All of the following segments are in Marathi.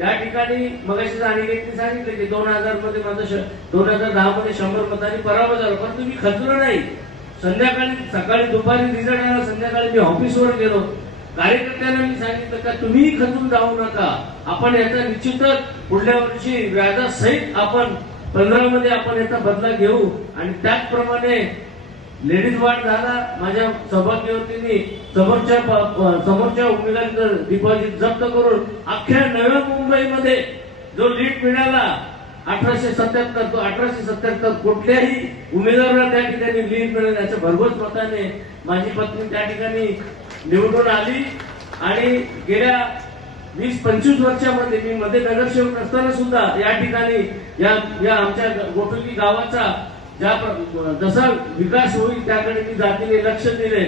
या ठिकाणी मगाशी अनिकेतने सांगितलं की दोन हजारमध्ये माझं श- दोन हजार दहा मध्ये शंभर मतांनी पराभव झाला पण तुम्ही खचलो नाही. संध्याकाळी सकाळी दुपारी रिझल्ट आला संध्याकाळी मी ऑफिसवर गेलो. कार्यकर्त्यांना मी सांगितलं का तुम्ही खचून जाऊ नका. आपण याचा निश्चितच पुढल्या वर्षी व्याजासहित आपण पंधरा मध्ये आपण याचा बदला घेऊ. आणि त्याचप्रमाणे लेडीज वार्ड झाला माझ्या सभापतींनी समोरच्या समोरच्या उमेदवारीचं डिपॉझिट जप्त करून अख्ख्या नव्या मुंबईमध्ये जो लीड मिळाला अठराशे सत्याहत्तर तो अठराशे सत्याहत्तर कुठल्याही उमेदवाराला त्या ठिकाणी लीड मिळेल याच्या भरघोस मताने माझी पत्नी त्या ठिकाणी निवडून आली आणि गेल्या वीस पंचवीस वर्षामध्ये मी मध्ये नगरसेवक असताना सुद्धा या ठिकाणी या या आमच्या गोटुली गावाचा ज्या जसा विकास होईल त्याकडे मी जातीने लक्ष दिले.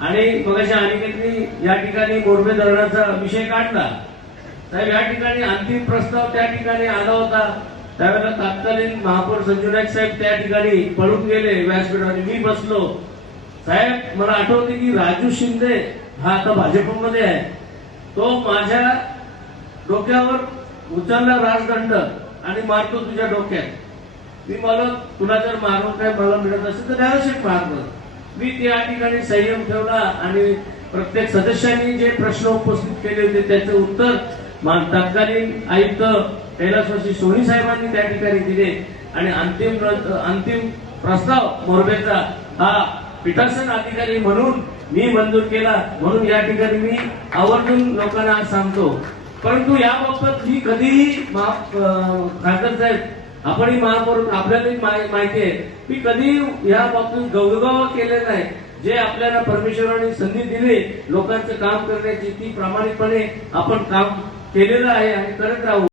आणि मगाशा अनिकेतनी या ठिकाणी मोरबे धरणाचा विषय काढला. साहेब या ठिकाणी अंतिम प्रस्ताव त्या ठिकाणी आला होता. त्यावेळेला तत्कालीन महापौर संजू नाईक साहेब त्या ठिकाणी पळून गेले व्यासपीठावर मी बसलो. साहेब मला आठवते की राजू शिंदे हा आता भाजपमध्ये आहे. तो माझ्या डोक्यावर उचलला राजदंड आणि मारतो तुझ्या डोक्यात. मी मला तुला जर मारून काय मला मिळत असेल तर डायरेक्ट मारलं. मी त्या ठिकाणी संयम ठेवला आणि प्रत्येक सदस्यांनी जे प्रश्न उपस्थित केले होते त्याचं उत्तर तत्कालीन आयुक्त कैलासवासी सोनी साहेबांनी त्या ठिकाणी दिले. आणि अंतिम अंतिम प्रस्ताव मोरबेचा हा पीठासन अधिकारी म्हणून मी मंजूर केला. म्हणून या ठिकाणी मी आवर्जून लोकांना आज सांगतो. परंतु याबाबत मी कधीही माफ अं, खासदार साहेब आपणही महापौर आपल्यालाही माहिती आहे. मी कधी या बाबतीत गौरव केले नाही. जे आपल्याला परमेश्वराने संधी दिली लोकांचं काम करण्याची ती प्रामाणिकपणे आपण काम केलेलं आहे आणि करत राहू.